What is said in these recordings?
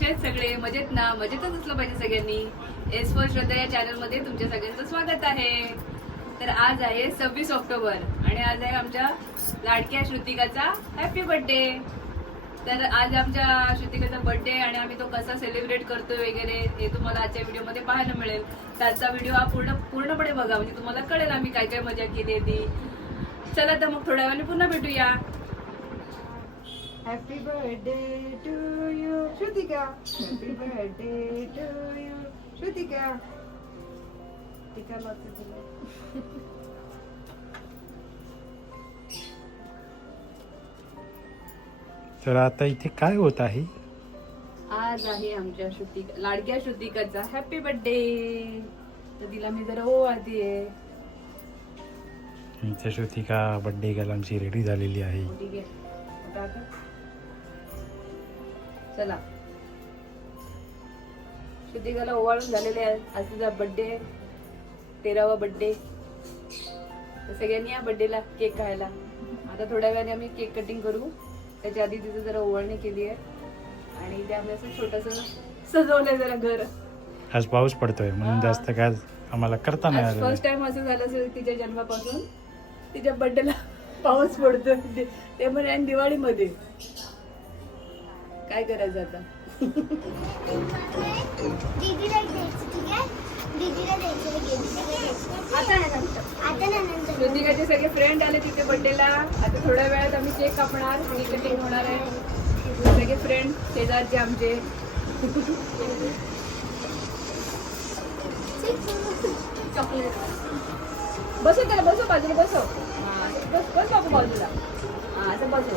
कसे आहेत सगळे मजेत ना? मजेतच असलं पाहिजे सगळ्यांनी. एस फॉर श्रद्धा या चॅनलमध्ये तुमच्या सगळ्यांचं स्वागत आहे. तर आज आहे सव्वीस ऑक्टोबर आणि आज आहे आमच्या लाडक्या श्रुतिकाचा हॅपी बर्थडे तर आज आमच्या श्रुतिकाचा बर्थडे आणि आम्ही तो कसा सेलिब्रेट करतोय वगैरे हे तुम्हाला आजच्या व्हिडिओमध्ये पाहायला मिळेल. तर आजचा व्हिडिओ हा पूर्ण पूर्णपणे बघा म्हणजे तुम्हाला कळेल आम्ही काय काय मजा केली ती चला तर मग थोड्या वेळाने पुन्हा भेटूया. Happy birthday to you Shrutika happy birthday to you Shrutika टीका तुला तर आता इथे काय होत आहे? आज आहे आमच्या श्रुतिका लाडक्या श्रुतिकाचा हॅपी बर्थडे तर तिला मी जरा ओवाळतीये इथे श्रुतिका बड्डे गर्ल आमची रेडी झालेली आहे. ठीक आहे. आता आता. चला. श्रुतिकाला ओवाळून झालेले आज तिचा बर्थडे तेरावा बर्थडे तर सगळ्यांनी या बर्थडेला केक खायला. आता थोड्या वेळाने आम्ही केक कटिंग करू. त्याच्या आधी तिचं जरा ओवाळणी केली आहे. आणि ते आम्ही असं छोटस सजवलंय जरा घर. आज पाऊस पडतोय. म्हणून. जास्त काय आम्हाला करता नाही फर्स्ट टाइम असं झालं असेल तिच्या जन्मापासून. तिच्या बर्थडेला पाऊस पडतोय. ते- पण आणि दिवाळीमध्ये. काय करायचं आता? श्रुतिकाचे सगळे फ्रेंड आले तिथे बर्थडेला आता थोड्या वेळात आम्ही केक कापणार केक कटिंग होणार आहे. सगळे फ्रेंड शेजारचे आमचे. चॉकलेट बसव त्याला बसव बाजूला बसव. हा, बस बस बाबू बाजूला. हा असं बसव.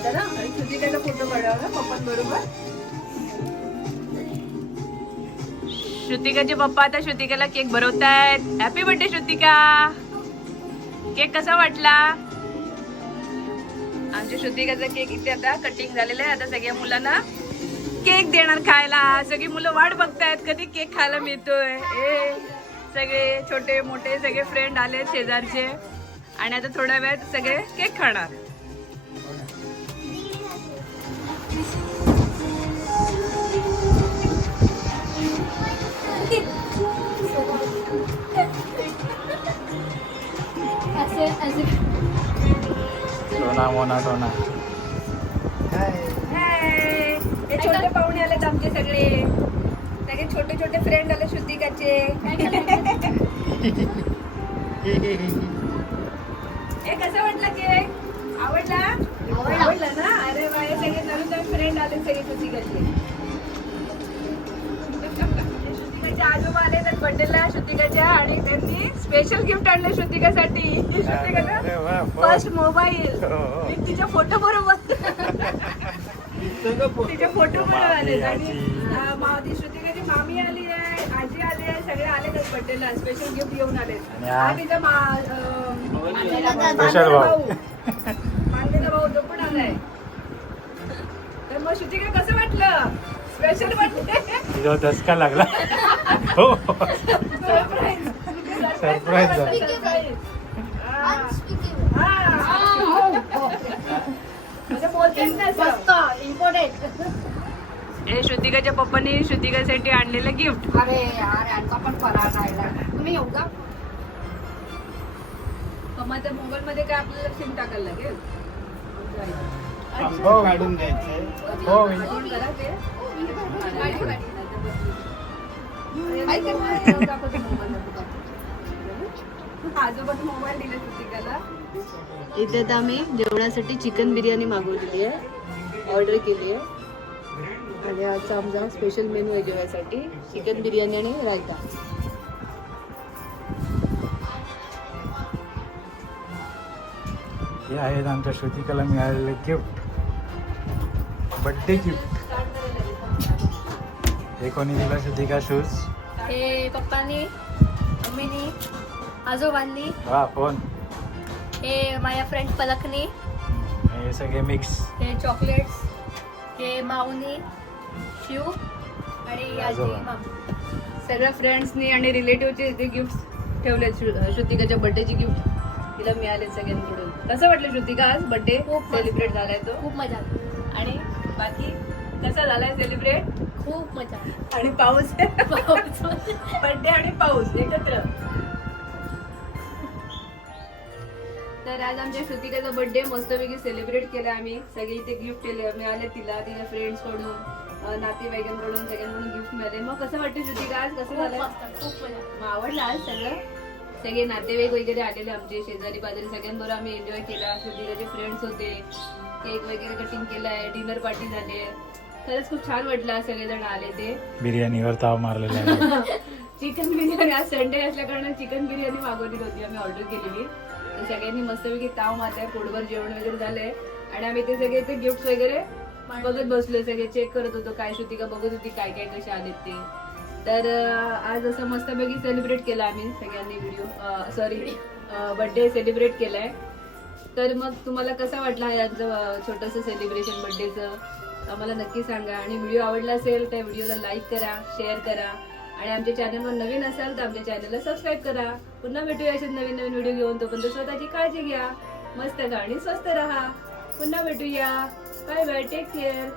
आता आणि फोटो काढावा पप्पांबरोबर श्रुतिकाचे पप्पा आता श्रुतिकाला cake भरवतायत. Happy birthday Shrutika. Cake कसा वाटला? आमच्या श्रुतिकाचा केक इथे आता कटिंग झालेला आहे. आता सगळ्या मुलांना केक देणार खायला. सगळी मुलं वाट बघतायत कधी केक खायला मिळतोय. ए सगळे छोटे मोठे सगळे फ्रेंड आले शेजारचे. आणि आता थोड्या वेळात सगळे केक खाणार. असे असे टोना मोना Hey! हे छोटे पाहुणे आलेत आमचे सगळे. सगळे छोटे छोटे फ्रेंड आले श्रुतिकाचे. हे कसं वाटलं केक आवडला? आवडला. ना? अरे हे सगळे नवीन नवीन फ्रेंड आले सगळे श्रुतिकाचे. श्रुतिकाचे आजोबा आले तर बर्थडेला श्रुतिकाच्या आणि त्यांनी स्पेशल गिफ्ट आणले श्रुतिकासाठी. श्रुतिकाला फर्स्ट मोबाईल हो, हो. तिच्या फोटो बरोबर. तिचे फोटो पण आले आणि मावती श्रुतिकाची मामी आली आहे आजी आली आहे सगळे आले आहेत बर्थडेला स्पेशल गिफ्ट घेऊन आले आणि स्पेशल भाऊ. मानलेला भाऊ. तो पण आलाय. तर मग श्रुतिका कसं वाटलं? स्पेशल बर्थडे दसका लागला. हो. सरप्राईज हे श्रुतिकाच्या पप्पांनी श्रुतिकासाठी आणलेलं गिफ्ट अरे यार यांचा पण फराळ राहिला. तुम्ही येऊ का? मम्माच्या मोबाईल मध्ये काय आपल्याला सिम टाकायला लागेल? हो काढून द्यायचे हो. इथे आता आम्ही जेवणासाठी चिकन बिर्याणी मागवलेली आहे. ऑर्डर केली आहे. आणि आजचा आमचा स्पेशल मेनू आहे जेवायसाठी. चिकन बिर्याणी आणि रायता. हे आहेत आमच्या श्रुतिकाला मिळालेले गिफ्ट बड्डे गिफ्ट हे कोणी दिलं श्रुतिका शूज हे पप्पानी मम्मीनी आजोबांनी हा फोन हे माझ्या फ्रेंड पलकनी हे सगळे मिक्स हे चॉकलेट्स हे माऊनी शिव आणि आजी आजोबा. मामा. सगळ्या फ्रेंड्सनी आणि रिलेटिव्हचे ते गिफ्ट ठेवले श्रुतिकाच्या बर्थडेची गिफ्ट तिला मिळाले सगळ्यांकडून कसं वाटलं श्रुतिका आज बर्थडे खूप मस्त. सेलिब्रेट झालाय तो? खूप मजा आली. आणि बाकी? कसा झालाय सेलिब्रेट खूप मजा आणि पाऊस? पाऊस. बर्थडे आणि पाऊस एकत्र. तर आज आमच्या श्रुतिकाचा बर्थडे मस्तपैकी सेलिब्रेट केला आम्ही. सगळे इथे गिफ्ट केले मिळाले तिला तिच्या फ्रेंड्सकडून नातेवाईकांकडून सगळ्यांकडून गिफ्ट मिळाले. मग कसं वाटतं श्रुतिका आज? कसं झालं मस्त खूप मजा मग आवडलं आज सगळं? सगळे नातेवाईक वगैरे आलेले आमचे शेजारी पाजारी सगळ्यांबरोबर आम्ही एन्जॉय केला. श्रुतिकाचे फ्रेंड्स होते. केक वगैरे कटिंग केलाय डिनर पार्टी झाली. खरंच खूप छान वाटलं सगळेजण आले ते. बिर्याणीवर ताव मारलेला आहे. चिकन बिर्याणी आज संडे असल्या कारणाने चिकन बिर्याणी मागवली होती आम्ही ऑर्डर केलेली. तर सगळ्यांनी मस्तपैकी ताव मारलाय पोटभर जेवण वगैरे झालंय. आणि आम्ही ते सगळे ते गिफ्ट वगैरे बघत बसलोय सगळे चेक करत होतो काय श्रुतिका बघत होती काय काय कसे आलेत ते. तर अं, आज असं मस्तपैकी सेलिब्रेट केलं आम्ही सगळ्यांनी व्हिडिओ सॉरी बर्थडे सेलिब्रेट केलाय. तर मग तुम्हाला कसं वाटलं हा यांचं छोटंसं सेलिब्रेशन बर्थडेचं आम्हाला नक्की सांगा. आणि व्हिडिओ आवडला असेल तर व्हिडिओला लाईक करा शेअर करा. आणि आमच्या चॅनलवर नवीन असाल तर आमच्या चॅनलला सबस्क्राईब करा. पुन्हा भेटूया असेच नवीन नवीन व्हिडिओ घेऊन. तोपर्यंत स्वतःची काळजी घ्या. मस्त गाणी स्वस्त राहा. पुन्हा भेटूया. Bye bye take care